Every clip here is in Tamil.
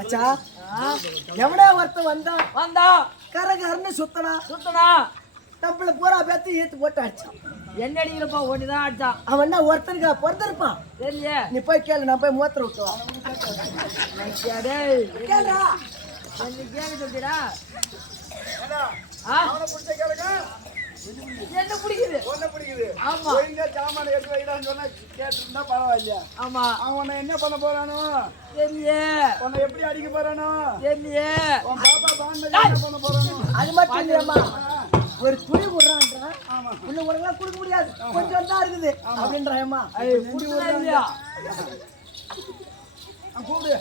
அச்சா எவனே ஒருத்தன் வந்தா கரகரன்னு சுத்தனா டப்புல பூரா பேத்து ஈத்து போட்டு அடிச்சான். என்ன அடிக்கிறப்பா ஒண்ணுதான் அடிச்சான். அவன் என்ன ஒருத்தனுக்கா பிறந்திருப்பான்? தெரியல. நீ போய் கேளு, நான் போய் மூத்திர விட்டுவான். கேளுடா, கேட்க சொல்லிடா. என்ன பிடிக்குது? ஆமா. சாமான எடுத்து வைக்கிறான்னு சொன்னா கேட்டுருந்தா பரவாயில்லையா? ஆமா. அவன் என்ன பண்ண போறானோ தெரியல. உன்னை எப்படி அடிக்க போறானோ தெரியல. உன் பாப்பா பாண்ட என்ன பண்ண போறானோ? அது மட்டும் இல்லையம்மா, ஒரு துணி விடுறான்றான். உன்னை உனக்கெல்லாம் கொடுக்க முடியாது, கொஞ்சம் தான் இருக்குது அப்படின்றாயம்மா. குடி விடுறாங்க. கூப்பிடு.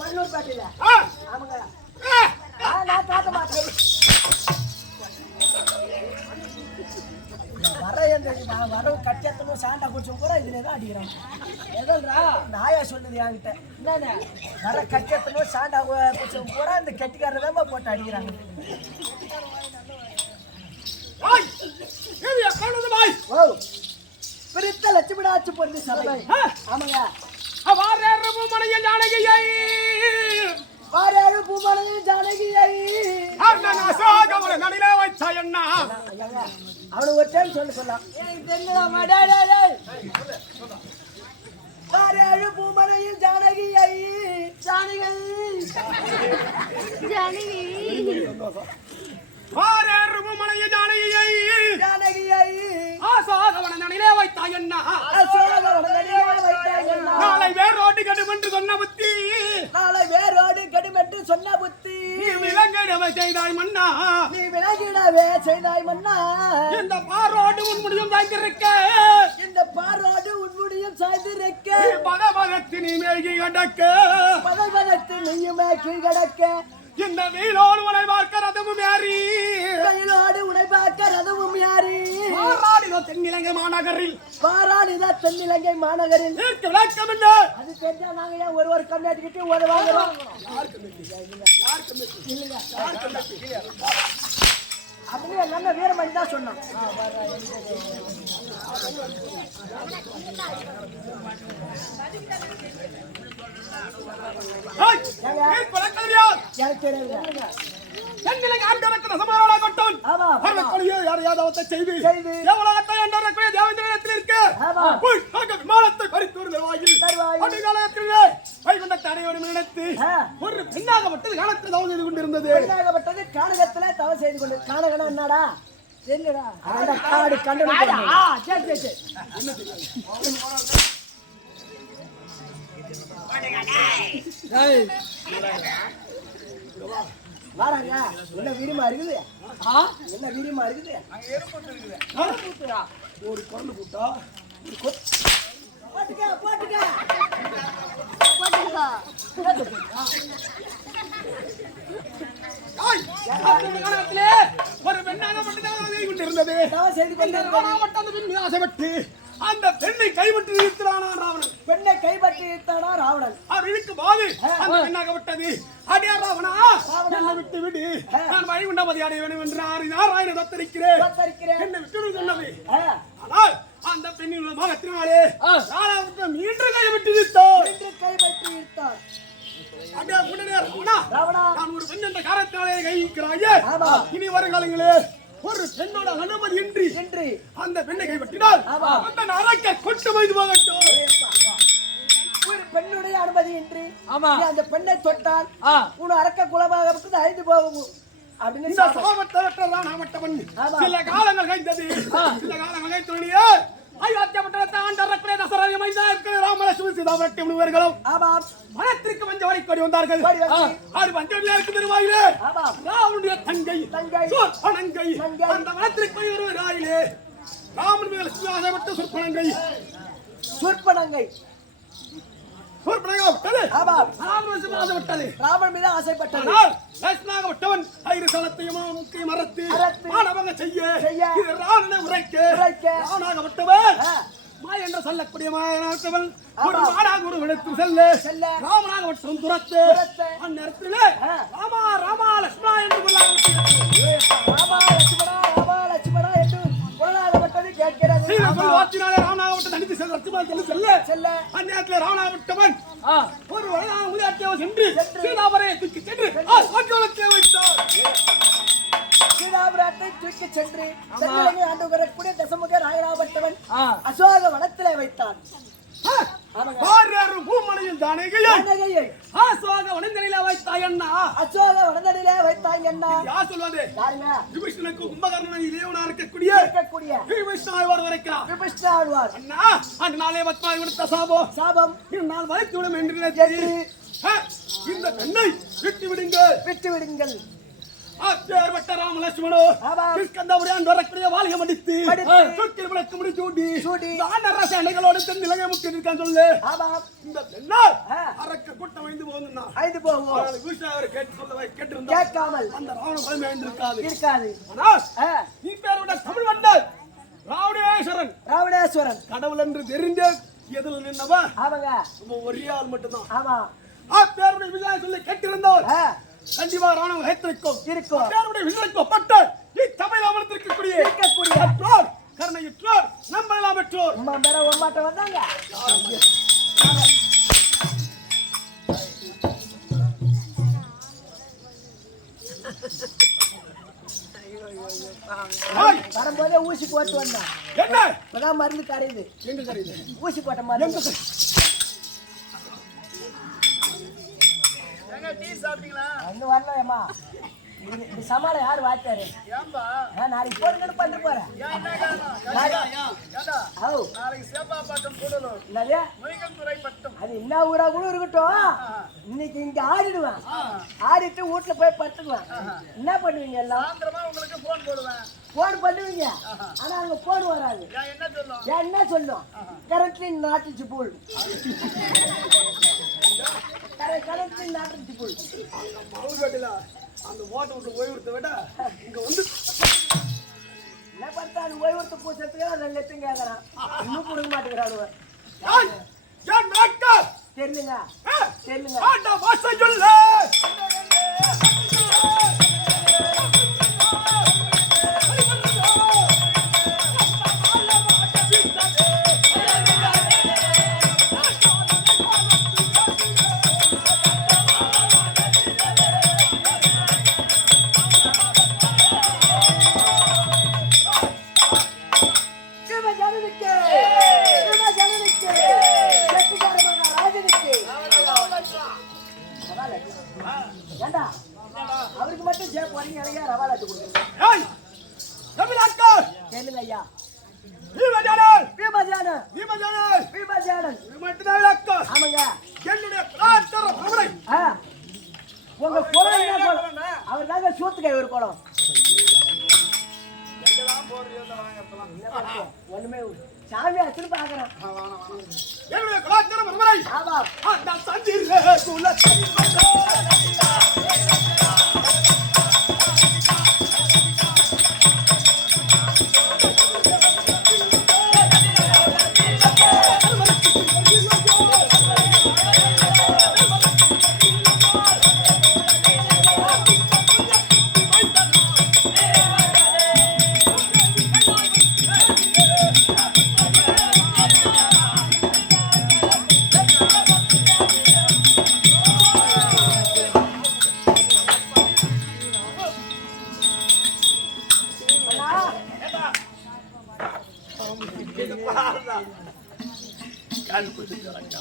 மண்ணூர் பேட்டையில நான் தாத்த மாட்டேன் வரவு கட்டியத்தனும் சாண்டா குடிச்சும் கூட இதுல தான் அடிக்கிறான். எதல்ரா நாயா சொல்லுது என்கிட்ட, என்னன்னு வர கட்டியத்தனும் சாண்டா குடிச்சும் கூட இந்த கட்டிக்காரதான் போட்டு அடிக்கிறாங்க. பிரித்த லட்சுமிடாச்சு பொருள் சபை. ஆமாங்க. வாரேறு பூமனையில் ஜானகியை நடிலே வைச்சா என்ன அவனை ஒரு டைம் சொல்லலாம். வாரேழு பூமனையில் ஜானகியை வாரேறு பூமனையில் ஜானகியை ஆசாதவன நடிலே வைத்தா என்ன நாளை வேரோடு கடும் என்று சொன்ன புத்தி நீ விலங்கிடவே செய்தாய் மன்னா இந்த பாரோடு உன் முடியும் சாய்ந்திருக்க பதபதத்து நீ மேகி கிடக்க இந்த வெயிலோடு உனை பார்க்க ரதமும் யாரி பாராடிதோ தென்னிலங்கை மாநகரில் விளக்கம் என்ன? அது தெரிஞ்சா நாங்க ஏன் ஒரு கம்மியாட்டிக்கிட்டு ஒரு வாங்குறோம்? அப்படியே நல்ல வீரமணி தான் சொன்னான். எனக்கு தெரியாது. தென்னிலங்கை ஆண்டவருக்கு சமாரான கொட்டன் அவர்களுடைய யாரையாவது செய்து எவ்வளவு ஆண்டவருக்கு தேவேந்திரத்தில் இருக்க போய் அங்க விமானத்தை பறித்தூர் வாயில் அடிகாலத்திலே வைகுண்டத்தை அடையோடு நினைத்து ஒரு பெண்ணாகப்பட்டது காலத்தில் தவறு செய்து கொண்டிருந்தது. பெண்ணாகப்பட்டது கானகத்துல தவறு செய்து கொண்டு கானகனா என்னடா என்னடா அந்த காடு கண்டன சரி சரி வாராங்க. என்ன வீரியமா இருக்குது? என்ன வீரியமா இருக்குது? ஒரு குரல் கூட்டா போட்டுக்க ஒரு பெண்ணாக மட்டும்தான் கொண்டிருந்தது. ஆசைப்பட்டு அந்த பெண்ணை கைப்பற்றி இழுத்தானா ராவணன். பெண்ணை கைப்பற்றி இழுத்தானா ராவணன். அவர்களுக்கு பாது அந்த பெண்ணாகப்பட்டது. அடியா ராவணா, என்னை விட்டு விடு, நான் வைகுண்டபதி அடைய வேண்டும் என்று நாராயண தத்தரிக்கிறேன் என்னை விட்டு சொன்னது. ஆனால் அந்த பெண்ணின் மகத்தினாலே ராவணன் மீண்டு கைப்பற்றி இழுத்தார். நான் ஒரு பெண் என்ற காரணத்தினாலே கைக்கிறாயே, இனி வருங்காலங்களே ஒரு பெண்ணோட அனுமதி இன்றி அந்த பெண்ணை கைப்பற்றினால் அந்த நரக்க கொட்டு வைத்து போகட்டும். ஒரு பெண்ணுடைய அனுமதி இன்றி அந்த பெண்ணை தொட்டால் உன் அரக்க குலமாக அழிந்து போகும் அப்படின்னு சில காலங்கள் கைந்தது. சில காலங்கள் கைத்தொழியே மனத்திற்கு பஞ்ச வழிக்கொடி வந்தார்கள். பஞ்சவடியாருக்கு திருவாயிலே ராவனுடைய தங்கை சொற்பனங்கை அந்த மனத்திற்கு வருவதாயிலே ராமன் மேல் ஆசைப்பட்ட சொற்பனங்கை சூர்பனகாவிட்டது ஆமாம் ராமன் ஆசைப்பட்டது ராமன் மீது ஆசைப்பட்டது ஆனால் லட்சுமணாகப்பட்டவன் ஐரசலத்தையும் முக்கியம் மறத்து மாணவங்க செய்ய இது ராவணனை உரைக்க ராவணாகப்பட்டவன் மா என்று சொல்லக்கூடிய மாயனாகவன் ஒரு மாடாக ஒரு விடத்து செல்ல ராமனாகப்பட்டவன் துரத்து அந்நேரத்திலே ராமா ராமா லட்சுமணா என்று ராமா லட்சுமணா என்று பொருளாகப்பட்டது கேட்கிறது ராமனாகப்பட்ட தனித்து செல்ல லட்சுமணா செல்ல அந்நேரத்திலே ராவணாகப்பட்டவன் ஒரு வயதான உதயத்தேவ சென்று சீதாபுரையை தூக்கி சென்று வைத்தார் சீதாபுரத்தை தூக்கி சென்று ஆண்டு வரக்கூடிய தசமுக ராயனாகப்பட்டவன் அசோக வனத்திலே வைத்தான் பூமலையில் தானகையை அசோக வனந்தனிலே வைத்தாய் அண்ணா அசோக வனந்தனிலே வைத்தாய் அண்ணா யார் சொல்வது யாருங்க விபீஷணனுக்கு கும்பகர்ணனை இறைவனா இருக்கக்கூடிய விபீஷண ஆழ்வார் வரைக்கிறார் விபீஷண ஆழ்வார் அண்ணா அந்த நாளே வத்மாய் விடுத்த சாபம் நான் வளைத்து விடும் என்று இந்த பெண்ணை விட்டு விடுங்கள் அப்பேர்வட்ட ராம லட்சுமணோ கிஷ்கந்தபுரியான் வரக்கூடிய வாலியம் அடித்து சுற்றி விளக்கு முடி சூடி அரச அணைகளோடு தென் நிலையை முக்கிய இருக்கான்னு சொல்லு இந்த பெண்ணால் அரக்க கூட்டம் ஐந்து போகும் கேட்காமல் அந்த ராவண பழமை இருக்காது ஆனால் நீ பேரோட தமிழ் வந்தால் ராவணேஸ்வரன் கடவுள் என்று தெரிஞ்ச எதில் நின்னவா ஒரே ஆள் மட்டும்தான் அப்பேருடைய விஜயம் சொல்லி கேட்டிருந்தோர் கண்டிப்பா ராணுவம் இருக்கும் பேருடைய வில்லக்கப்பட்ட தமிழ் அமர்ந்திருக்கக்கூடிய பெற்றோர் கருணையுற்றோர் நம்மளெல்லாம் பெற்றோர் மாட்ட வந்தாங்க வரும்போதே ஊசி போட்டு வந்தான் என்ன இப்பதான் மருந்து கரையுது எங்க கரையுது ஊசி போட்ட மருந்து இன்னும் வரலையம்மா இந்த சமாள யாரு வாச்சாரு நாளைக்கு போறேன்னு பண்ணிட்டு போறேன் அது என்ன ஊரா கூட இருக்கட்டும் இன்னைக்கு இங்க ஆடிடுவேன் ஆடிட்டு வீட்டுல போய் படுத்துக்குவேன் என்ன பண்ணுவீங்க எல்லாம் போன் பண்ணுவீங்க ஆனா அங்க போன் வராது என்ன சொல்லும் கரண்ட்லி நாட்டு போல் கரண்ட்லி நாட்டு போல் அந்த ஓட்ட விட்டு ஓய்வுறுத்த விட இங்க வந்து என்ன பண்றாரு ஓய்வுறுத்த பூசத்துக்கு 2 லட்சம் கேக்குறான் இன்னும் கொடுக்க மாட்டேங்கிறாரு தெரியலுங்க வாச சொல்ல அவருக்கு மட்டும் ஜே போறீங்க ரவாலாட்டு கொடுங்க ஐயா உங்க குளம் அவர் தாங்க சூத்துக்கை ஒரு குளம் ஒண்ணுமே சாமியா திரும்ப பாக்குறேன்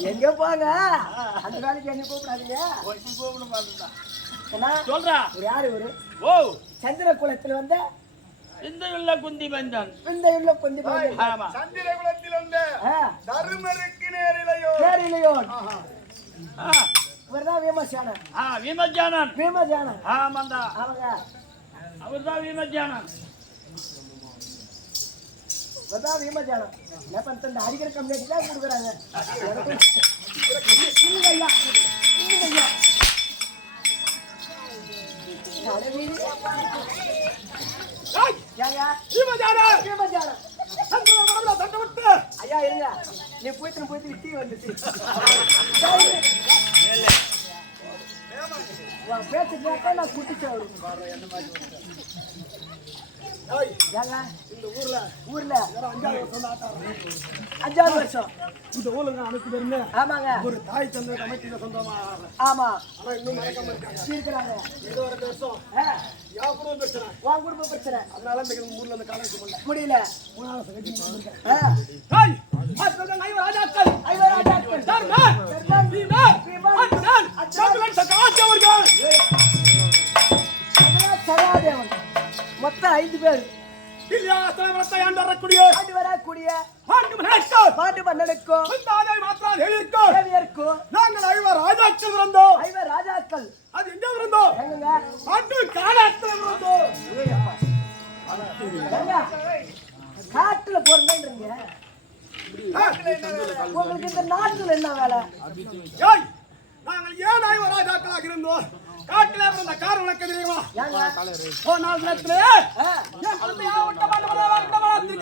எங்க போங்க அந்த வேலைக்கு எங்க கூப்பிடாதீங்க யாரு ஒரு சந்திர குலத்துல வந்த இந்த உள்ள குந்தி பஞ்சன் சந்திர குலத்தில் வந்த தருமருக்கு நேரிலையோ இவர்தான் விமர்சனம் விமர்சனம் ஆமாண்டா அவர்தான் விமர்சனம் அதான் விமர்சனம் என்ன பண்றது அடிக்கிற கம்மியாட்டி தான் கொடுக்குறாங்க இல்லைங்க ஐயா இல்லைங்க ஐயா ஐயா இருங்க நீ போயிட்டு டீ வந்துச்சு பேசுறேன் நான் குட்டிச்சேன் இந்த ஊர்ல 5 வருஷம் இந்த ஊர்ல அனுப்பி இருந்தேன். ஆமாங்க ஒரு தாய் தந்தை கமிட்டியில சொந்தமா ஆமா ஆனா இன்னும் மறக்காம இருக்காங்க இருக்கிறாங்க ஏதோ 2 வருஷம் யா குடும்ப பிரச்சனை உன் குடும்ப பிரச்சனை அதனால இந்த ஊர்ல அந்த காலேஜ் முடியல 3வது செகண்ட் வந்திருக்கேன். ஏய் அத்தனை ஐவர் ராஜாக்கள் தர்மன் சகாதேவன் மொத்தம் 5 பேர் பாண்டு மன்னனுக்கும் நாங்கள் ஐவர் ராஜாக்கள் இருந்தோம். 5 ராஜாக்கள் அது எங்க இருந்தோம்? எங்க காட்டுல போறீங்க உங்களுக்கு இந்த நாட்டுல என்ன வேலை? நாங்கள் ஏன் ஐவர் ராஜாக்களாக இருந்தோம்? காட்டில இருந்த கார் உனக்கு தெரியுமா? ஒரு நாள் நேரத்துல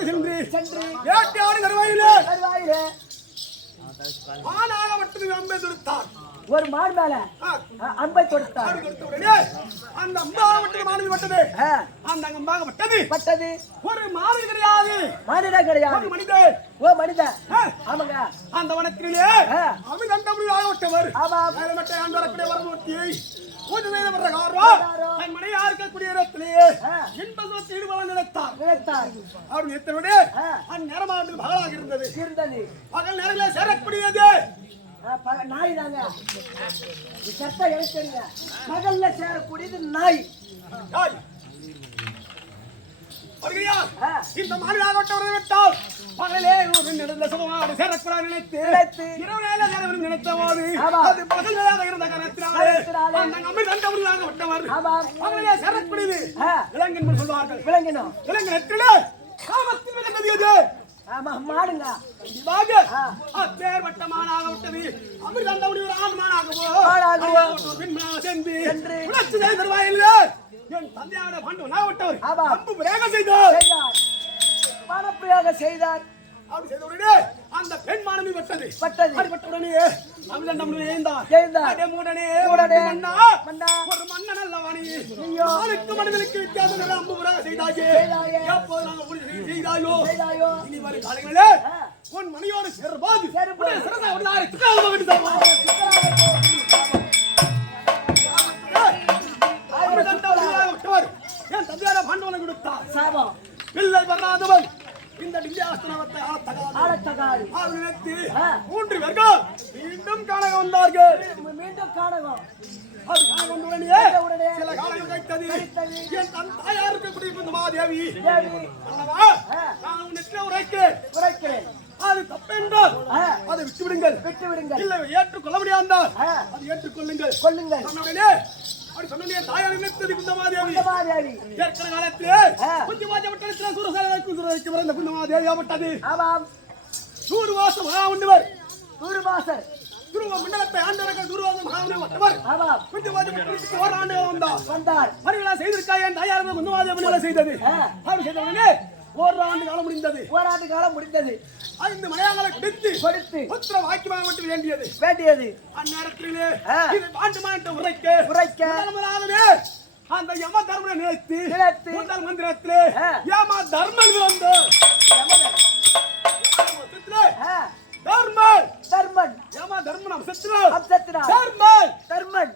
சென்று வேட்டையாடு கருவாயிலே மானாக மட்டும் அம்பை தொடுத்தார். ஒரு மான் மேல அம்பை தொடுத்தார். அந்த அம்பாக மட்டும் மானவி பட்டது. அந்த அம்பாக பட்டது ஒரு மானவி கிடையாது, மானிடா கிடையாது, ஒரு மனிதன். ஓ மனிதன். ஆமாங்க அந்த வனத்திலே அமிர்தண்டபுரியாக விட்டவர். ஆமா மட்டும் அந்த வரக்கூடிய வரமூர்த்தியை பூஜை செய்த பிரகாரம் தன் மனைவியாக இருக்கக்கூடிய இடத்திலேயே இன்பசோத்து ஈடுபட நினைத்தார். அவர் நிறுத்தனோடு அந்நேரமானது பகலாக இருந்தது. பகல் நேரங்களில் சேரக்கூடியது நாய் தாங்க. சத்தம் எழுத்துங்க. பகல்ல சேரக்கூடியது நாய். இந்த மாநிலாகட்டவரை விட்டால் பகலே சேரக்கூடாது நினைத்து இரவு நேரம் நினைத்தவாது அது பகலாக இருந்த காரணத்தினாலே அமிர்தண்டபுரியாக விட்டவர் பகலே சேரக்கூடியது விலங்கின் சொல்வார்கள். விலங்கினம் விலங்கினத்திலே காமத்தில் விலங்கியது. ஆமா மாடுங்க. அப்பேற்பட்ட மானாக விட்டது அமிர்தண்டபுரி ஒரு ஆண்மானாகவோ பெண்மனாக சென்று உணர்ச்சி செய்தருவாயில்லை. என் தந்தையான பண்டு விட்டவர் அம்பு பிரயோகம் செய்தார். பணப்பிரயோகம் செய்தார். அப்படி செய்த உடனே அந்த பெண் மானவி பட்டது. உடனே அமிர்தண்டபுரி ஒரு மன்னன் அல்லவாணி ஆளுக்கு மனிதனுக்கு வித்தியாசம் அம்பு பிரயோகம் செய்தாயே. எப்போது நாங்கள் செய்தாயோ இனி வரும் காலங்களிலே உன் மணியோடு சேர்பாது என் தந்தையான பாண்டவனை கொடுத்தார். சாபம் பிள்ளை வராதவன் இந்த டில்லியாஸ்தனத்தை ஆளத்தகாது நினைத்து 3 பேர்கள் மீண்டும் காணக வந்தார்கள். மீண்டும் காணகம் உடனே சில காலங்கள் கழித்தது. என் தன் தாயார் இருக்கக்கூடிய இந்த மாதேவி நான் உன்னிட்டு உரைக்கிறேன். அது தப்பென்றால் அதை விட்டுவிடுங்கள். இல்லை ஏற்றுக்கொள்ள முடியாந்தால் அதை ஏற்றுக்கொள்ளுங்கள். அப்படி சொன்னே தாயார் நினைத்தது குந்தமாதேவி. ஏற்கனவே காலத்திலே குந்தமாதேவி சூரசாலைக்கு பிறந்த குந்தமாதேவியாப்பட்டது. சூர்வாசம் மகாவுண்டவர் துருவ மண்டலத்தை ஆண்டவர்கள் துருவாசம் மகாவுண்டவர் குந்தமாதேவி ஓராண்டு வந்தார். மறுவிழா செய்திருக்காய் என் தாயார் குந்தமாதேவி செய்தது. அப்படி செய்த உடனே ஓராண்டு காலம் முடிந்தது. 5 மலையாளங்களை கொடுத்து புத்திர வாக்கியமாக விட்டு வேண்டியது. அந்நேரத்திலே இது பாண்டுமான் உரைக்க முதலாகவே அந்த யம தர்மனை நினைத்து முதல் மந்திரத்திலே யம தர்மன் வந்து தர்மன்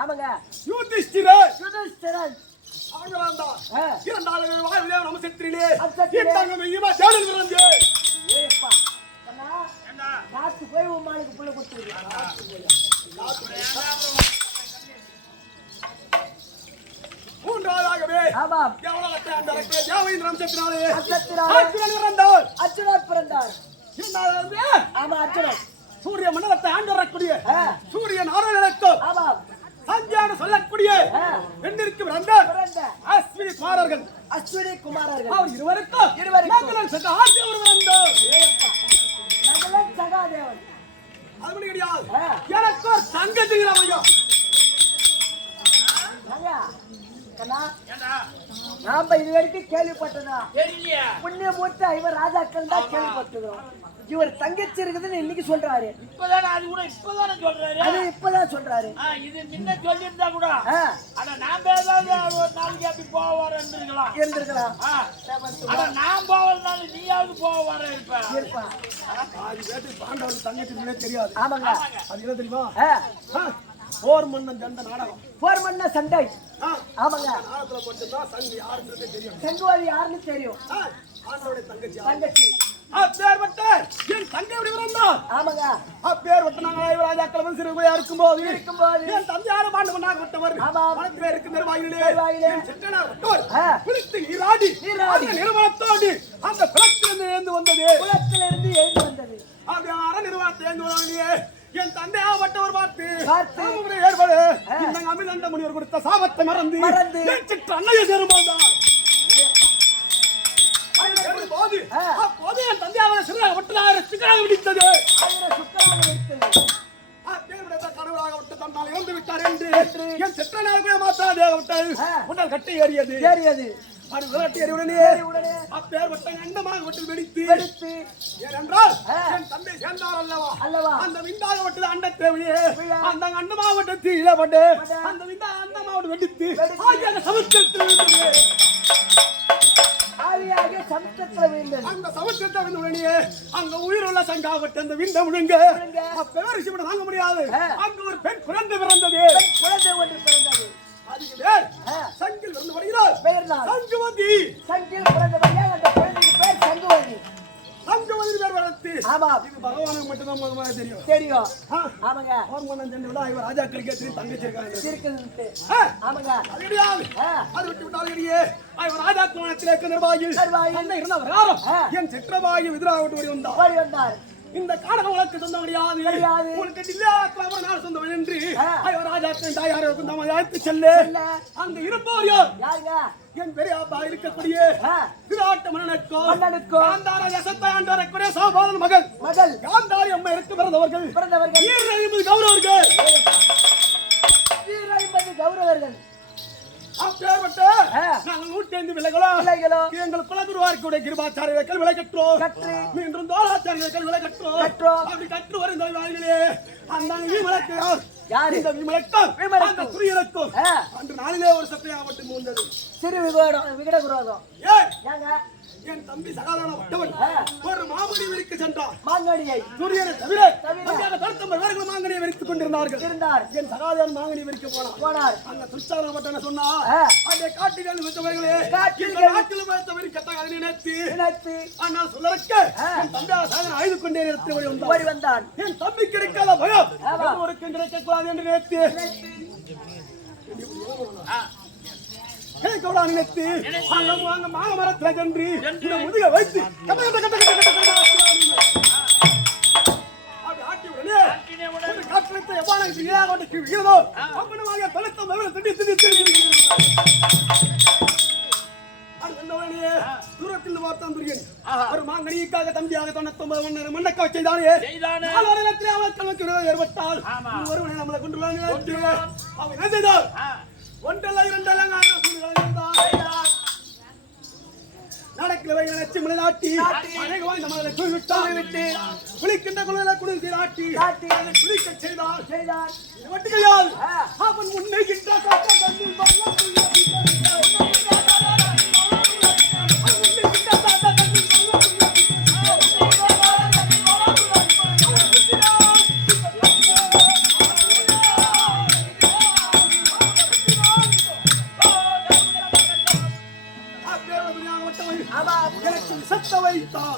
ஆமாங்க யுதிஷ்டிரன் இரண்டாவது வாழ்விலே நம்ம செத்திரிலே இந்தாங்க ஜாலல் விரந்து ஏப்பா அண்ணா நாத்து போய் உமாளுக்கு புள்ள கொடுத்துரு. மூன்றாவதாகவே ஆமாம் தேவலோகத்தை ஆண்டவரே தேவேந்திரம் செத்தினாலே அர்ஜுனன் பிறந்தார். இரண்டாவது ஆமா அர்ஜுனன் சூரிய மண்டலத்தை ஆண்டவரக்கூடிய சூரியன் ஆரோக்கியம் ஆமாம் சந்தியான சொல்லக்கூடிய பெண்ணிற்கு பிறந்த அஸ்வினி குமாரர்கள் அவர் இருவருக்கும் நகலன் சகாதேவன் பிறந்தார். அது மட்டும் கிடையாது, எனக்கு ஒரு தங்கச்சி ஐயா. நாம இது வரைக்கும் கேள்விப்பட்டதா தெரியலையா? புண்ணியமூர்த்தி இவர் ராஜாக்கள் தான் கேள்விப்பட்டதோம். இவர் தங்கச்சி இருக்குதுன்னு இன்னைக்கு சொல்றாரு. இப்பதானே அது கூட இப்பதானே சொல்றாரு. அது இப்பதான் சொல்றாரு. இது முன்ன சொல்லியிருந்தா கூட ஆனா நாம ஏதாவது ஒரு நாளைக்கு அப்படி போக வர இருந்திருக்கலாம். ஆனா நான் போவதுனால நீயாவது போக வர இருப்ப. பாதி பேருக்கு பாண்டவன் தங்கச்சி தெரியாது. ஆமாங்க. அது என்ன தெரியுமா? போர் மன்னன் சண்டை நாடகம். போர் மன்னன் சண்டை. ஆமாங்க. நாடகத்துல போட்டுதான் சண்டை யாருன்னு தெரியும். சங்குவாதி யாருன்னு தெரியும். ஆண்டவனுடைய தங்கச்சி. தங்கச்சி. அப்பேர்பட்ட என் தங்கை எப்படி வந்தா? ஆமாங்க. அப்பேர்பட்ட நாங்கள் ராஜாக்கள் வந்து சிறுவையா இருக்கும்போது என் தந்தையார பாண்டு மன்னாக விட்டவர். ஆமா. வளர்த்து இருக்கு நெருவாயிலே. என் சிற்றனா விட்டவர். பிடித்து நீராடி. அந்த நிறுவனத்தோடு அந்த குளத்திலிருந்து எழுந்து வந்தது. குளத்திலிருந்து எழுந்து வந்தது. அப்படியான நிறுவனத்தை எழுந்து வந்தவனியே என் தந்தையா வட்டவர் பார்த்து ஏற்படு இந்த அமிர்தண்ட முனிவர் கொடுத்த சாபத்தை மறந்து என் சிற்ற அன்னையை சேருமாந்தான். அப்போது என் தந்தையாவை சிறுவாக விட்டதாக சிக்கலாக விடித்தது. கடவுளாக விட்டு தன்னால் இறந்து விட்டார் என்று என் சிற்றனாக மாற்றாதே விட்டால் உன்னால் கட்டி ஏறியது. அது விரட்டி எறிவுடனே அப்பேற்பட்ட அண்டமாக விட்டு வெடித்து ஏனென்றால் என் தந்தை சேர்ந்தார் அல்லவா அந்த விந்தாக விட்டு அண்டத்தை அந்த அண்டமாக விட்டு தீழப்பட்டு அந்த விந்தா அண்டமாக வெடித்து அந்த சமுத்திரத்தை விழுந்தவுடனே அங்க உயிருள்ள சங்காவட்டு அந்த விந்த முழுங்க அப்பேரிசிவிட வாங்க முடியாது. அங்கு ஒரு பெண் குழந்தை பிறந்தது. குழந்தை ஒன்று பிறந்தது. அதுக்கு மேல் சங்கில் இருந்து வருகிறார் சங்குவதி. சங்கில் பிறந்தவங்க அந்த குழந்தைக்கு பேர் சங்குவதி. சங்குவதி பேர் வளர்த்து. ஆமா. இது பகவானுக்கு மட்டும்தான் முதல்ல தெரியும். தெரியும். ஆமாங்க. ஹோர்மோன் சென்று விட இவர் ராஜாக்களுக்கே தெரியும் தங்கச்சி இருக்காங்க. இருக்குது. ஆமாங்க. அது கிடையாது. அது விட்டு விட்டால் இடையே இவர் ராஜாக்கள் வனத்திலே இருக்க நிர்வாகி என்ன இருந்தவர் யாரும் என் சிற்றபாகி விதிராக விட்டு ஓடி வந்தார். இந்த காடகம் உனக்கு சொந்தம் கிடையாது. உனக்கு டில்லாக்கள் நாடு சொந்தம் என்று இவர் ராஜாக்கள் தாயாருக்கும் தம்மை அழைத்து செல்ல அங்க இருப்பவர் யாருங்க? என் பெரியப்பா இருக்கக்கூடிய விராட்ட மன்னனுக்கும் காந்தார யசத்தை ஆண்டவருக்குரிய சோபாதன் மகள் காந்தாரி அம்மா இருக்கு பிறந்தவர்கள் 250 கௌரவர்கள். அப்பேற்பட்ட நாங்கள் 105 விலைகளோ எங்கள் குலகுருவார்க்குடைய கிருபாச்சாரியர்கள் விலை கற்றோம். மீண்டும் தோளாச்சாரியர்கள் விலை கற்றோம். அப்படி கற்று வரும் வாழ்களே அந்த விமலக்கு இந்த விமலக்கும் அந்த குரியனுக்கும் அன்று நாளிலே ஒரு சப்பையாகப்பட்டு மூண்டது. சிறு விகட குரோதம். என் தம்பி சகாதான வட்டவன் ஒரு மாமணி விரிக்க சென்றார். மாங்கனியை சூரியனை தவிர மாங்கனியை விரித்துக் கொண்டிருந்தார்கள். என் சகாதான மாங்கனி விரிக்க போனார். அங்க துஷ்டான மட்டும் சொன்னா அந்த காட்டுகள் வித்தவர்களே காட்டில் விரிக்கத்தான் அதை நினைத்து ஆனா சொல்லறக்க என் தம்பியா சாதனை ஆய்வு கொண்டே நிறுத்தி ஓடி வந்தான். என் தம்பி கிடைக்காத பயம் ஒரு கிடைக்கக்கூடாது என்று நினைத்து நினைத்து மாங்க மரத்துல சென்று முதுக வைத்து ஆட்டி உடனே காற்றத்தை எவ்வாறு தூரத்தில் பார்த்தான் துரியன் ஒரு மாங்கனிக்காக தம்பியாக 99 மண்ணக்க வச்சானே ஏற்பட்டால் ஒருவனை நம்மளை கொண்டு அவன் என்ன செய்தார்? ஒன்றல்ல இரண்டல்ல நடக்கலை நினைச்சு மலை நாட்டி அழகாய் நம்மளை விட்டு குளிக்கின்ற குளிர குளிர்ச்சி நாட்டி குளிக்க செய்தார் மட்டும் கிடையாது. அவன் முன்னே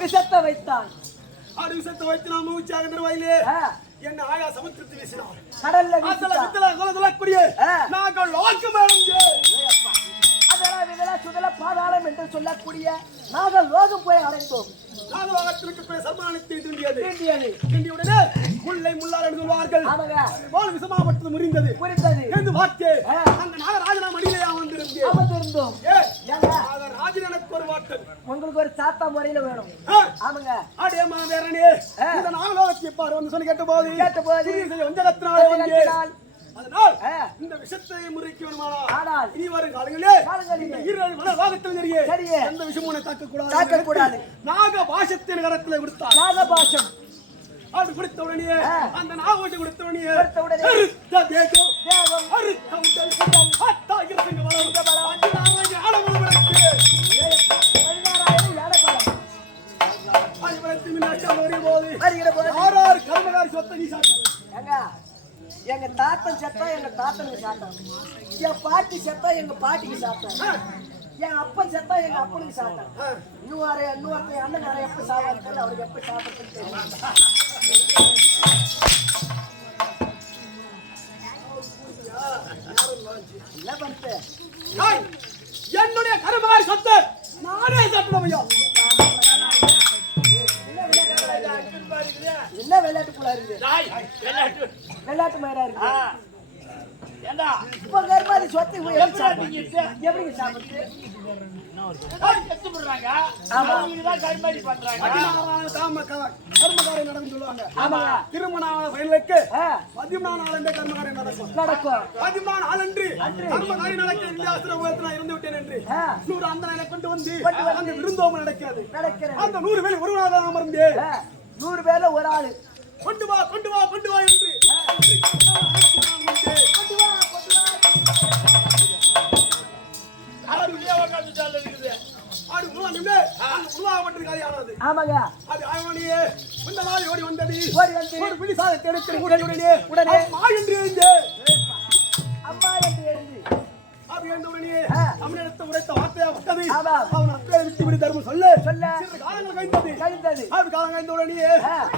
விசத்த வைத்தான். ஆடு விசத்த வைத்து நாம் மூச்சாக நிர்வாயிலே என்ன ஆயா சமுத்திரத்தை வீசினார். கடல்ல நாங்கள் வாக்கு மேலும் முதல சுதல பாதாளம் என்று சொல்லக்கூடிய நாங்கள் லோகம் போய் அடைந்தோம். நாகலோகத்திற்கு சர்மானத்தை தீண்டியது. தீண்டியது. தீண்டியுடனே முல்லை முள்ளார் என்று சொல்வார்கள். ஆமாங்க. போல் விஷமாப்பட்டது முறிந்தது. புரிந்தது. என்று வாக்கே அந்த நாகராஜனா மடியிலே அமர்ந்திருந்தோம். ஏங்க நாகராஜன் எனக்கு ஒரு வாட்டு. உங்களுக்கு ஒரு சாத்தா முறையில வேணும். ஆமாங்க. ஆடே மாதேரனே இந்த நாகலோகத்தை பாரு வந்து சொல்லி கேட்டபோது வஞ்சகத்தினாலே வந்து அதனால் இந்த விஷத்தை முறிக்கணுமானால் இனி வரும் காலங்களிலே சரிய எந்த விஷமும் தாக்க கூடாது. நாக பாஷத்தின் கரத்திலே கொடுத்தார். நாக பாஷம் அது கொடுத்த உடனே அந்த நாகோஷம் கொடுத்த உடனே அறுத்த தேகம் அறுத்த உடல் அத்தா இருங்க வளர்ந்த பலம் 16 ஆளவங்களுக்கு 16,000 யானைபலம் அடிவரத்து மின்னாட்டம் வரும்போது ஆறாறு கர்மகாரி சொத்தை நீ சாப்பிட்ட. எங்க தாத்தன் செத்தா எங்க தாத்தனுக்கு சாப்பிட்டான். என் பாட்டி செத்தா எங்க பாட்டிக்கு சாப்பிட்டான். என் அப்பன் செத்தா எங்க அப்பனுக்கு சாப்பிட்டான். இன்னொருத்த அண்ணன் நிறைய எப்ப சாப்பிட்டு அவருக்கு எப்ப சாப்பிட்டு தெரியும். என்ன பண்ணிட்டு என்னுடைய கருமாரி சொத்து நானே சாப்பிடுவையோ. என்ன விளையாட்டுக்குள்ள இருக்கு? விளையாட்டு மயிரா இருக்கு. இப்ப கருமாதி சொத்து எப்படி சாப்பிட்டு திருமணம் பயிலுக்கு 14 நாள் கர்மகாரி நடக்கும். 14 நாள் அன்று கர்மகாரி நடக்க இருந்து விட்டேன் என்று 100 அந்த நாளை கொண்டு வந்து அங்க விருந்தோம்பல் நடக்காது. அந்த 100 பேர் ஒருவனாக அமர்ந்து 100 பேர்ல ஒரு ஆளு கொண்டு வா கொண்டு வா கொண்டு வா என்று ஆமாங்க. அது அவனுடைய இந்த நாள் ஓடி வந்தது. ஒரு பிடி சாதத்தை எடுத்து உடனே அம்மா என்று எழுந்து அம்மா என்று எழுந்து அது எழுந்தவுடனே அவனிடத்தை உரைத்த வார்த்தையாகப்பட்டது. அவன் அத்தை விட்டு விடு தர்மம் சொல்ல காலங்கள் கழிந்தது. அது காலம் கழிந்த உடனே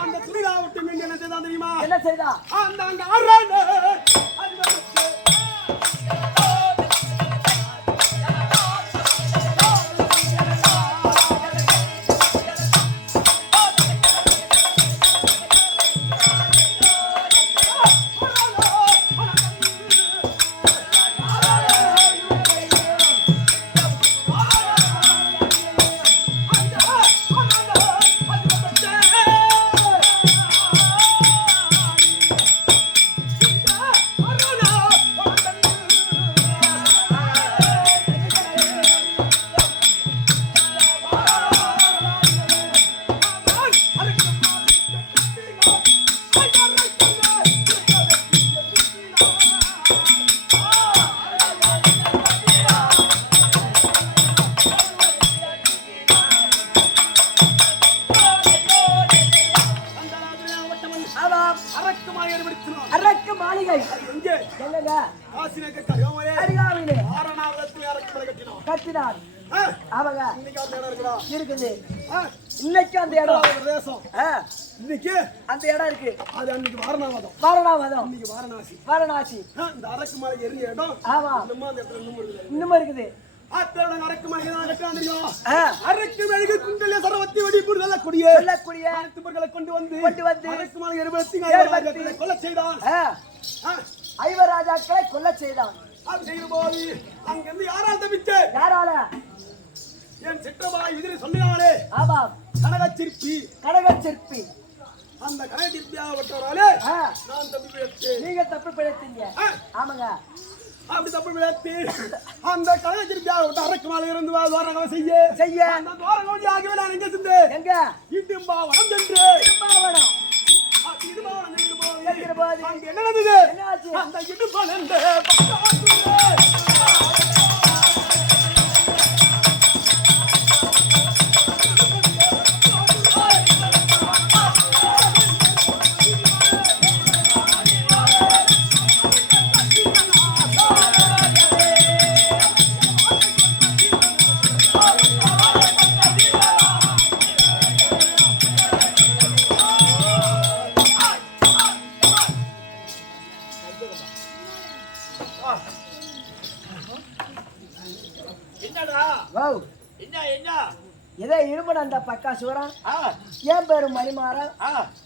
அந்த துணிதாவட்டும் என்ன செய்தான் தெரியுமா? என்ன செய்தான்? அந்த ஆறாண்டு அரக்கு மாளிகை எங்கங்க? அருகாமையிலே கட்டினார். அவங்க இருக்குது. இன்னைக்கு அந்த இடம் இன்னைக்கு அந்த இடம் இருக்கு. அது அன்னைக்கு வாரணாவதம் இன்னைக்கு வாரணாசி இந்த அரக்கு மலை எரிஞ்ச இடம். ஆமா இன்னும் இருக்குது. அரக்கு மலை அரக்கு மெழுகு குண்டல சரவத்தி வெடி சொல்லக்கூடிய கொண்டு வந்து அரக்கு மலை எரிபத்தி கொல்ல செய்தான். ஐவராஜாக்களை கொல்ல செய்தான். அது செய்யும் போது அங்கிருந்து யாரால் தப்பிச்சு? யாரால? என் சிற்றபாய் விதிரை சொன்னாலே. ஆமாம். கனகச்சிற்பி அந்த கனகச்சிற்பியாவட்டவராலே நான் தப்பி பிழைத்தேன். நீங்க தப்பி பிழைத்தீங்க. ஆமாங்க. அப்படி தப்பு பிழைத்து அந்த கனகச்சிற்பியாவட்ட அரக்கு மலை இருந்து துவாரகம் செய்ய அந்த துவாரகம் ஆகவே நான் எங்க சென்றேன்? எங்க? இடும்பாவனம் சென்று இடும்பாவனம் என்ன நடந்தது? அந்த இடும்பாவனம் இதே இருமன் அந்த பக்கா சூரன் என் பேரு மணிமாறன்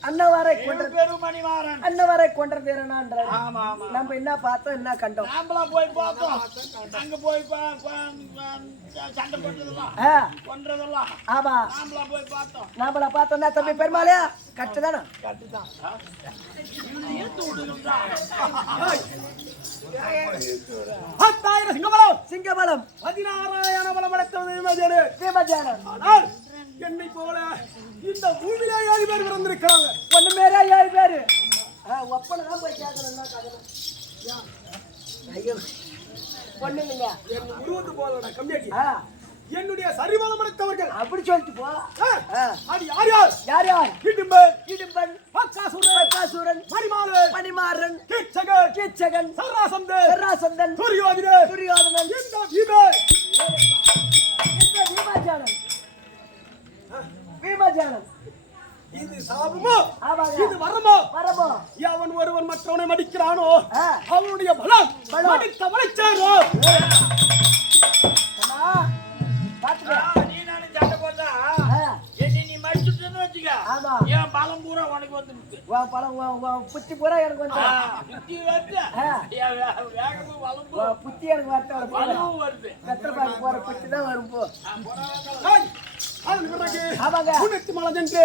அன்னவரை கொன்ற பேரு மணிமாறன் அன்னவரை கொன்ற பேருனான்ற ஆமா ஆமா நம்ம என்ன பார்த்தோம் என்ன கண்டோம் நாமளா போய் பார்த்தோம் அங்க போய் சண்டை போட்டதெல்லாம் கொன்றதெல்லாம் ஆமா நாமளா போய் பார்த்தோம் நாமளா பார்த்தோம்னா தம்பி பெருமாளே கட்டுதானா கட்டுதான் ஏத்து விடுங்கடா சிங்கபலம் சிங்கபலம் 16,000 பலம் அடைத்தது விமஜானம் ஆனால் என்னை போல இந்த பூமியிலே 7 பேர் பிறந்திருக்கிறாங்க. ஒண்ணு மேலே 7 பேரு ஒப்பனை போய் கேட்கணும் ஐயோ பொண்ணு இல்லைங்க என் உருவத்து போல கம்மியாக்கி என்னுடைய சரிபலம் அடைத்தவர்கள் அப்படி சொல்லிட்டு போ அது யார் யார் யார் யார் இடும்பன் இடும்பன் பக்காசூரன் பக்காசூரன் மணிமாறன் மணிமாறன் கீச்சகன் கீச்சகன் சராசந்தன் சராசந்தன் துரியோதனன் துரியோதனன் இந்த பீமன் இந்த விமஜானம் விமஜானம் இது சாபமோ ஆமாங்க இது வரமோ வரமோ எவன் ஒருவன் மற்றவனை மடிக்கிறானோ அவனுடைய பலம் மடித்தவனை சேரும். நீ நானும் சண்டை போட்டா நீ மடிச்சுட்டேன்னு வச்சுக்க ஆமா என் பலம் பூரா உனக்கு வந்துருக்கு புத்தி பூரா எனக்கு வந்து புத்தி வருது வேகமும் வளம்பு புத்தி எனக்கு வரட்டும் வளமும் வருது கத்திரப்பாக்கு போற புத்தி தான் வரும் போ அதன் பிறகு ஆமாங்க புனித்து மலை சென்று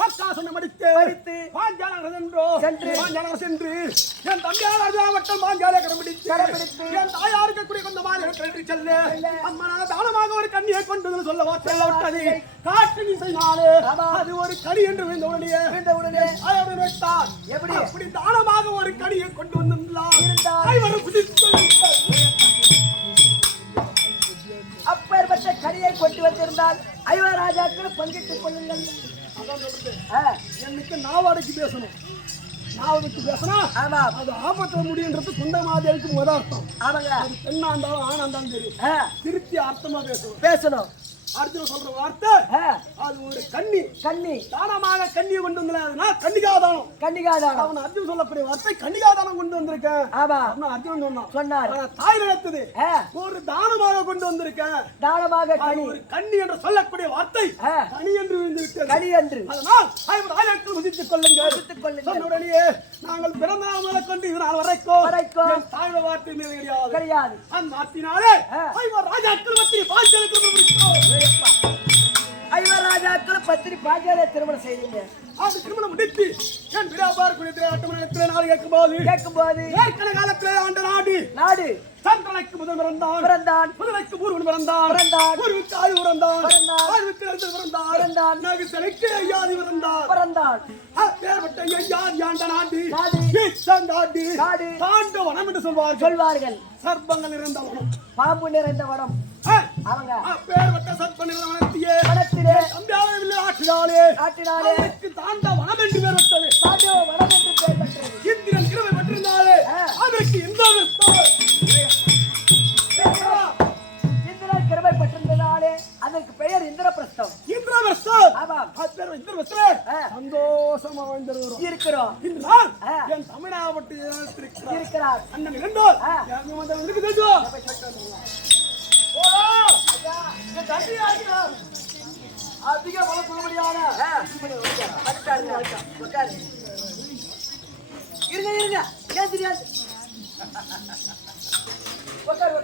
பக்காசனை மடித்து பாஞ்சாலர் சென்று பாஞ்சாலர் சென்று என் தம்பியார் வட்டம் பாஞ்சாலை கரம்பிடித்து என் தாயாருக்கு குடி கொண்ட மாதிரி கழற்றி செல்ல அம்மா தானமாக ஒரு கண்ணியை கொண்டு சொல்ல வார்த்தை விட்டது காட்டு நீசைனாலே அது ஒரு கனி என்று விழுந்த உடனே தாயோடு வைத்தார் எப்படி அப்படி தானமாக ஒரு கனியை கொண்டு வந்திருந்தார் ஐவரும் குதித்து அப்பேற்பட்ட கனியை கொண்டு வந்திருந்தால் ஐவராஜாக்கள் பங்கிட்டுக் கொள்ளுங்கள் எனக்கு நாவாடைக்கு பேசணும் நாவடிக்கு பேசணும் ஆமா அது ஆபத்துல முடியுன்றது சொந்தமாதிரிக்கு முத அர்த்தம் ஆமாங்க அது பெண்ணா இருந்தாலும் ஆனா இருந்தாலும் தெரியும் திருப்தி அர்த்தமா பேசணும் அர்ஜுன் சொல்ற வார்த்தை அது ஒரு கன்னி தானமாக கண்ணியை கொண்டு வந்தா கன்னிகாதானம் அவன் அர்ஜுன் சொல்லக்கூடிய வார்த்தை கன்னிகாதானம் கொண்டு வந்திருக்கேன் ஆமா அர்ஜுன் சொன்னார் தாய் நினைத்தது ஒரு தானமாக கொண்டு வந்திருக்கேன் தானமாக ஒரு கன்னி என்று சொல்லக்கூடிய வார்த்தை கனி என்று விழுந்து விட்டது கனி என்று அதனால் ஆயிரத்தில் உதித்துக் கொள்ளுங்கள் சொன்னுடனே நாங்கள் பிறந்த நாள் முதல் கொண்டு இது நாள் வரைக்கும் தாயோட வார்த்தை மீது கிடையாது அந்த வார்த்தையினாலே ராஜாக்கள் பற்றி பாஞ்சலுக்கு ஐவராஜாக்கள் பத்திரி பாஞ்சாலை திருமணம் செய்வீங்க அது திருமணம் முடித்து என் விடாபார குடித்திலே ஆட்டமனத்திலே நாள் கேட்கும்போது ஏற்கனவே காலத்திலே ஆண்ட நாடு சந்திரனுக்கு முதல் பிறந்தான் முதலைக்கு பூர்வன் பிறந்தான் பூர்வுக்கு ஆய்வு பிறந்தான் ஆய்வுக்கு நகுசலைக்கு ஐயாதி பிறந்தான் அப்பேற்பட்ட ஐயாதி ஆண்ட நாடு தாண்டவனம் என்று சொல்வார்கள் சர்ப்பங்கள் நிறைந்த வனம் பாம்பு நிறைந்த வனம் அவங்க அப்பேற்பட்ட சர்ப்ப நிறைந்த வனத்திலே அம்பியாவில் ஆற்றினாலே தாண்ட வனம் என்று பேர் பெற்றது தாண்டவ வனம் என்று பேர் பெற்றது இந்திரன் கிருபை பெற்றிருந்தாலே அதற்கு எந்த இந்திரன் கிருபை பெற்றிருந்ததாலே அதற்கு பெயர் இந்திரபிரஸ்தம் ஆமா சந்தோஷமா இருக்கிறோம் என் தமிழ்நாட்டு இருக்கிறார் அண்ணன் இரண்டோர் அதிக பல சொல்லும்படியான இருங்க ஏன் தெரியாது உட்கார்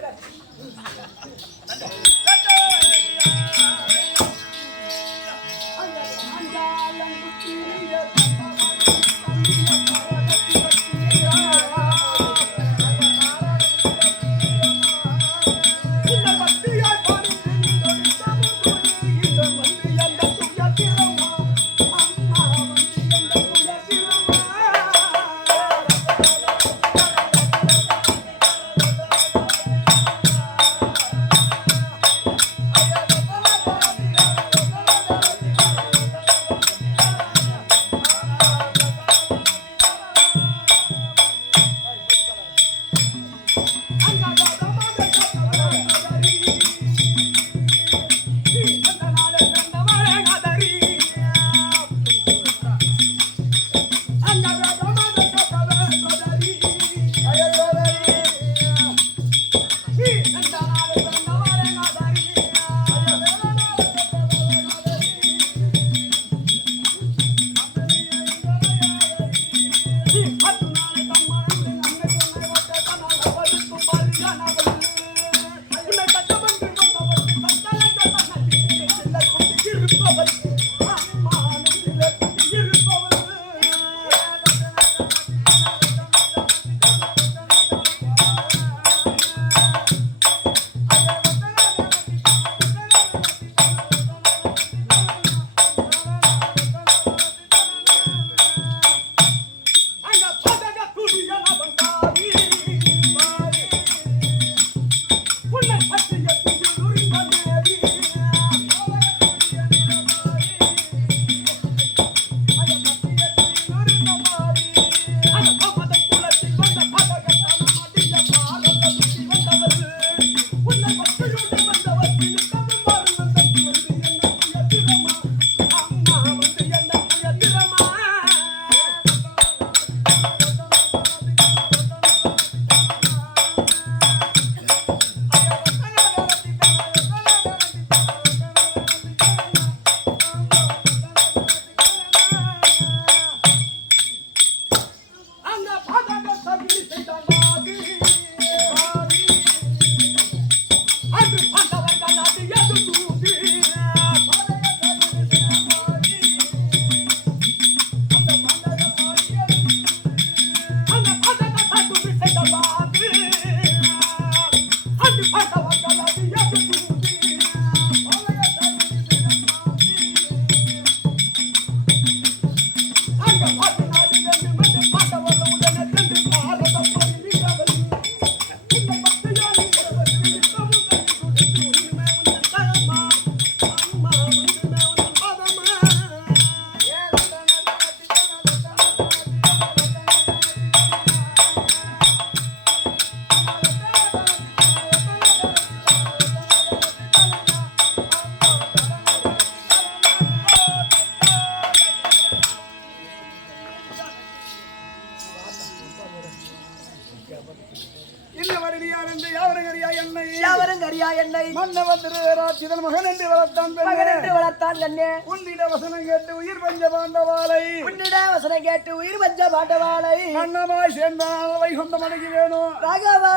என்னை மன்னவன் திருராட்சிதன் மகன் என்று வளர்த்தான் மகன் என்று வளர்த்தான் கண்ணே. உன்னிட வசனம் கேட்டு உயிர் பஞ்ச பாண்டவாளை உன்னிட வசனம் கேட்டு உயிர் பஞ்ச பாண்டவாளை மன்னமாய் சேர்ந்தான் வைகுண்டம் அணுகி வேணும் ராகவா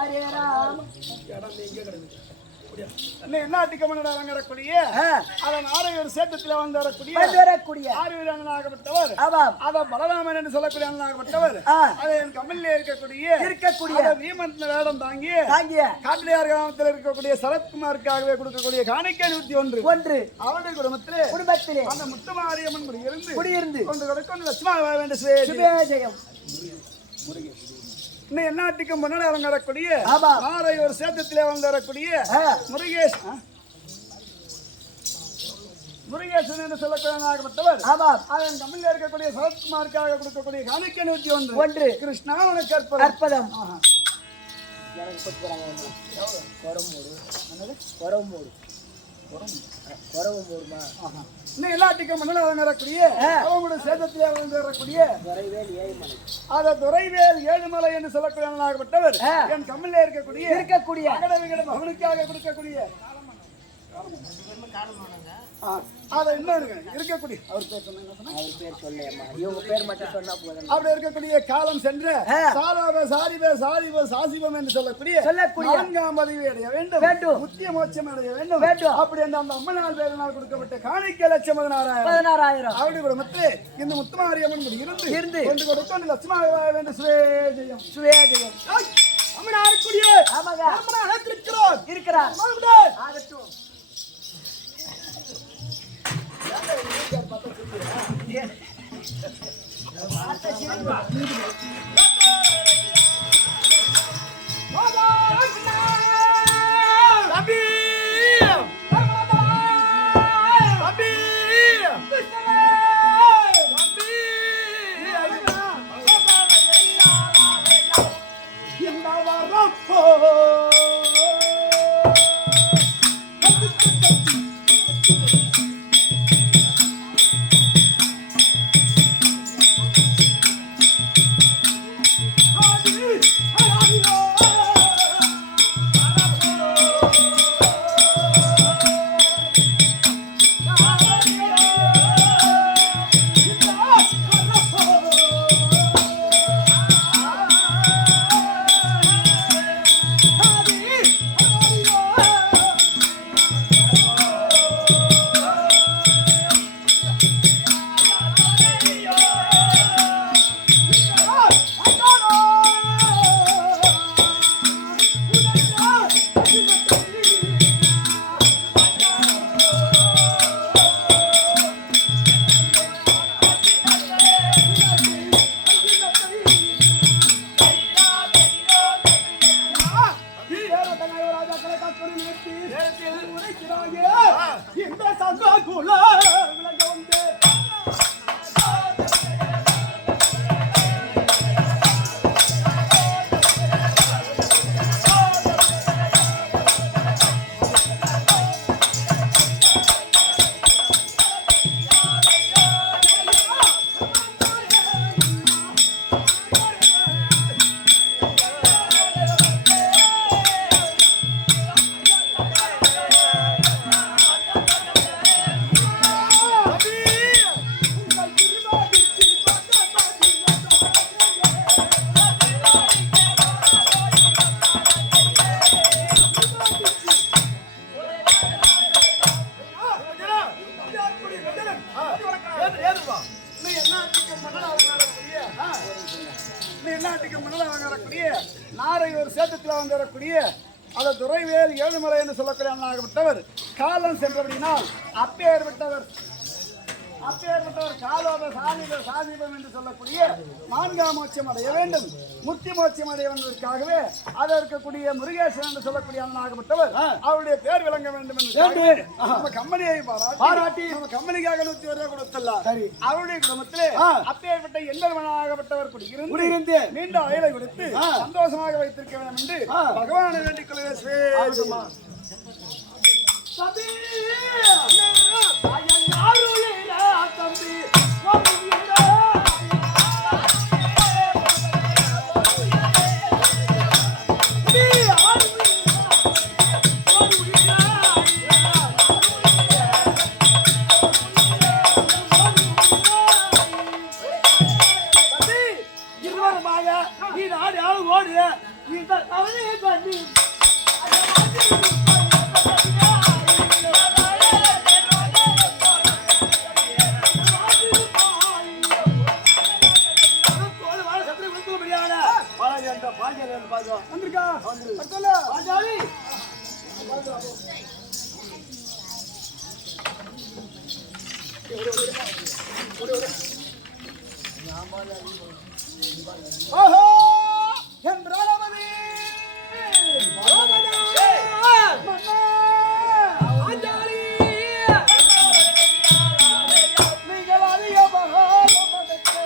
ஹரே ராம். நாட்டுக்கு மன்னன் வரக்கூடிய அதன் ஆரையூர் சேத்தத்தில் வரக்கூடிய ஆறுவீர் அண்ணனாகப்பட்டவர் அத பலராமன் என்று சொல்லக்கூடிய அண்ணனாகப்பட்டவர் அதை என் கமலிலே இருக்கக்கூடிய வீமன் வேடம் தாங்கிய காட்டிலையார் கிராமத்தில் இருக்கக்கூடிய சரத்குமாருக்காகவே கொடுக்கக்கூடிய காணிக்கை 101 அவருடைய குடும்பத்திலே அந்த முத்துமாரியம்மன் குடியிருந்து கொண்டு கொடுக்கும் லட்சுமா வேண்டும் சுபேஜயம் நாட்டுக்கு முன்னாடி வரக்கூடிய ஆரையூர் சேத்தத்திலே வரக்கூடிய முருகேசன் என்று சொல்லக்கூடியவர் அதன் தமிழ்ல இருக்கக்கூடிய சரத்குமாருக்காக கொடுக்கக்கூடிய காணிக்கை 101 கிருஷ்ணா உனக்கு அற்புதம் எல்லாத்துக்கும் மன்னன் வரக்கூடிய அவங்களுடைய சேதத்திலே வரக்கூடிய துரைவேல் ஏழுமலை என்று சொல்லக்கூடியவனாகப்பட்டவர் என் கம்மிலே இருக்கக்கூடிய மகனுக்காக கொடுக்கக்கூடிய அதை இன்னொரு இருக்கக்கூடிய அவர் பேர் சொன்னாங்க அவர் பேர் சொல்லேம்மா இவங்க பேர் மட்டும் சொன்னா போதும் அப்படி இருக்கக்கூடிய காலம் சென்ற சாசிபம் என்று சொல்லக்கூடிய 4ஆம் பதவி அடைய வேண்டும் முத்திய மோட்சம் அடைய வேண்டும் அப்படி அந்த அம்மனால் பேரனால் கொடுக்கப்பட்ட காணிக்கை 1,16,000 அவருடைய குடும்பத்திலே இந்த முத்துமாரியம்மன் இருந்து கொண்டு கொடுக்க லட்சுமா வேண்டும் சுவேஜயம் அம்மனாருக்குரிய இருக்கிறார் ஆகட்டும் நாரையூர் சேத்தத்தில் வரக்கூடிய அந்த துரைவேல் ஏழுமலை என்று சொல்லக்கூடிய அண்ணாகப்பட்டவர் காலம் சென்றபடினால் அப்பேற்பட்டவர் காலோப சாதிபம் என்று சொல்லக்கூடிய 4ஆம் மோட்சம் அடைய வேண்டும் முத்தி மோட்சம் அடைய வந்ததற்காகவே அதை இருக்கக்கூடிய முருகேசன் என்று சொல்லக்கூடிய அண்ணாகப்பட்டவர் அவருடைய பேர் விளங்க வேண்டும் என்று நம்ம கம்பெனியை பாராட்டி நம்ம கம்பெனிக்காக 101 ரூபாய் கொடுத்தலாம் அவருடைய குடும்பத்திலே அப்பேற்பட்ட எண்ணாகப்பட்டவர் குடியிருந்து மீண்டும் அயலை கொடுத்து சந்தோஷமாக வைத்திருக்க வேண்டும் என்று பகவானை வேண்டிக் கொள்கிறேன். தம்பி ஓஹோ என் ராமதி ராமனா மன்னா ஆஞ்சாலி நீங்கள் அறிய மகாலமதற்கு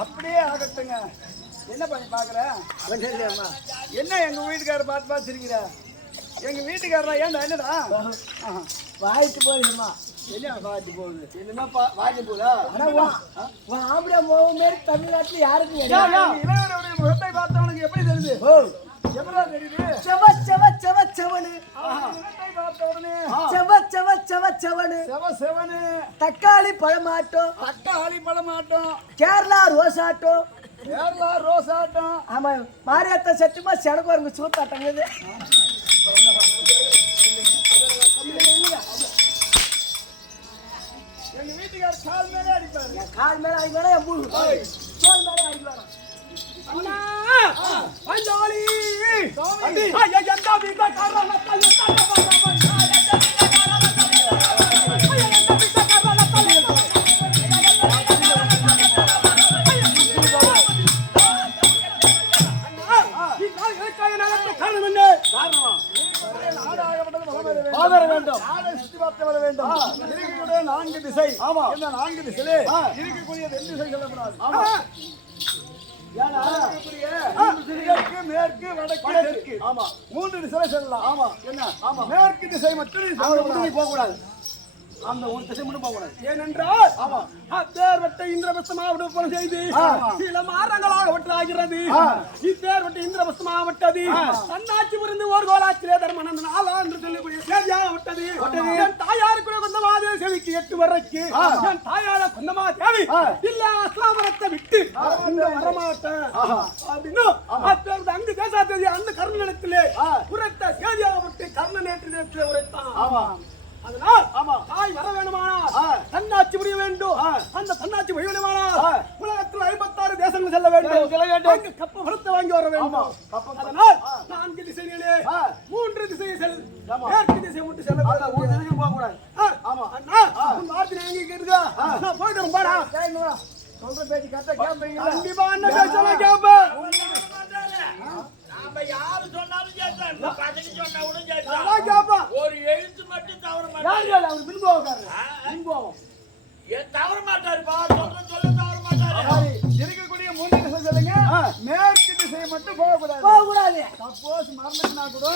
அப்படியே ஆகட்டுங்க. என்ன பண்ணி பாக்குற? என்ன எங்க வீட்டுக்காரர் பார்த்து பார்த்து சிரிக்கிற? எங்க வீட்டுக்காரரா ஏன்டா என்னடா வாய்ட்டு போகுதுமா? என்ன வாய்ட்டு போகுது? என்னமா வாய்ட்டு போதா? ஆம்பளை மோகம் மாரி தமிழ்நாட்டுல யாருக்கும் இளைஞருடைய முகத்தை பார்த்தவனுக்கு எப்படி தெரியுது? எப்படா தெரியுது? செவ செவ செவ செவனு முகத்தை பார்த்தவனே செவ செவ செவ செவனு செவ செவனு தக்காளி பழமாட்டம் தக்காளி பழமாட்டம் கேரளா ரோசாட்டம் கேரளா ரோசாட்டம் ஆமா மாரியாத்தா சத்தியமா செனக்கு வருங்க சூத்தாட்டங்குது. எங்க வீட்டுக்காரர் கால் மேலே அடிப்பாரு. என் கால் மேல அடிக்கணும், என் மூணு தோல் மேல அடிக்கணும். அண்ணா பஞ்சாலி ஐயா எந்த வீட்டுக்காரர் நான்கு திசை. இந்த நான்கு திசையிலே இருக்கக்கூடிய தென் திசை சொல்லப்படாது. கிழக்கு மேற்கு வடக்கு தெற்கு மூன்று திசை சொல்லலாம். என்ன மேற்கு திசை மட்டும் போக கூடாது. அந்த ஒரு திசை மட்டும் போக கூடாது. ஏனென்றால் அப்பேர்வட்ட இந்திரபஸ்தமாவட்டம் செய்து சில மாறங்களாக ஆகிறது. இப்பேர்வட்ட இந்திரபஸ்தமாவட்டது தன்னாட்சி புரிந்து ஒரு கோலாச்சிலே தர்மனந்த நாளா என்று சொல்லக்கூடிய சேதியாக விட்டது. என் தாயாருக்குள்ள கொண்டமாதே செவிக்கு 8 வரைக்கு என் தாயார கொண்டமா தேவி இல்ல அஸ்லாமரத்தை விட்டு இந்த வரமாட்டேன் அப்படின்னு அப்பேர்வட்ட அங்கு தேசாத்தேதி அந்த கர்ணனிடத்திலே உரைத்த சேதியாக விட்டு கர்ண நேற்று நேரத்திலே உரைத்தான். அதனால் தாய் வர வேண்டுமானால் தன்னாட்சி புரிய வேண்டும். அந்த தன்னாட்சி புரிய வேண்டுமானால் உலகத்தில் 56 தேசங்கள் செல்ல வேண்டும். அங்கு கப்ப வளர்த்து வாங்கி வர வேண்டும். அதனால் 4 திசைகளிலே 3 திசையை செல். மேற்கு திசை மட்டும் செல்ல கூடாது. ஒரு திசைக்கு போக கூடாது. அண்ணா உன் வார்த்தை எங்க இருக்கா? நான் போயிட்டு வரேன். பாடா சொல்ற பேச்சு கரெக்டா கேட்பீங்க. கண்டிப்பா என்ன பேசல கேட்பேன். நாம யாரு சொன்னாலும் கேட்பேன். பதவி சொன்னாலும் கேட்பேன். ஒரு எழுத்து மட்டும் தவற மாட்டாரு. அவர் பின்போகாரு. பின்போகம் ஏன் தவற மாட்டாருப்பா? சொல்ல தவற மாட்டாரு. இருக்கக்கூடிய 3 திசை சொல்லுங்க. மேற்கு திசை மட்டும் போக கூடாது. கூடாது. சப்போஸ் மறந்துட்டா கூட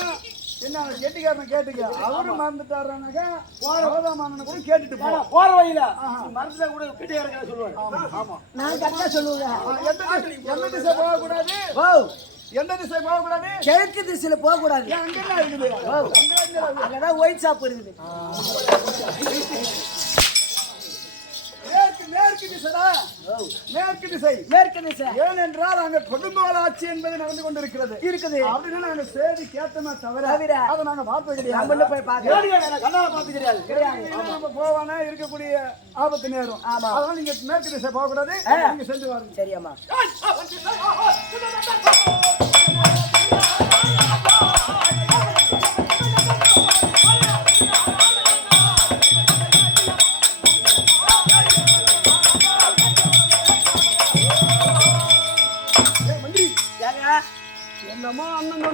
என்ன கெட்டிக்காரன் கேட்டுக்க அவரு மறந்துட்டாருனாக்கா அவதான் கூட கேட்டுட்டு போற வழியில மறந்துட்டா கூட கெட்டிக்காரன் சொல்லுவாரு. ஆமா நான் கரெக்டா சொல்லுவேன். எந்த திசை போகக்கூடாது, எந்த திசை போகக்கூடாது, கிழக்கு திசையில போக கூடாது. அங்க என்ன இருக்குது, அங்கதான் ஒயிட் ஷாப் இருக்குது. மேற்கு திசைடா, மேற்கு திசை, மேற்கு திசை. ஏனென்றால் அங்க கொடுங்கோல் ஆட்சி என்பது நடந்து கொண்டிருக்கிறது இருக்குது அப்படின்னு நாங்க செய்தி கேட்டோமே தவிர அதை நாங்க பார்த்து கிடையாது. நம்மள போய் பார்க்க கண்ணால பார்த்து கிடையாது. நம்ம போவானா இருக்கக்கூடிய ஆபத்து நேரம். அதனால நீங்க மேற்கு திசை போக கூடாது, நீங்க சென்று வாருங்க. சரியாமா? என்னமோ அண்ணன்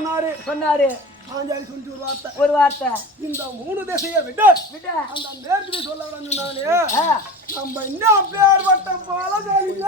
சொன்னாரு ஆஞ்சாரி சொல்லி ஒரு வார்த்தை இந்த 3 திசையை விட்டு அந்த மேற்கு சொல்ல சொன்னாலே நம்ம இன்னும் பேர் வட்டம்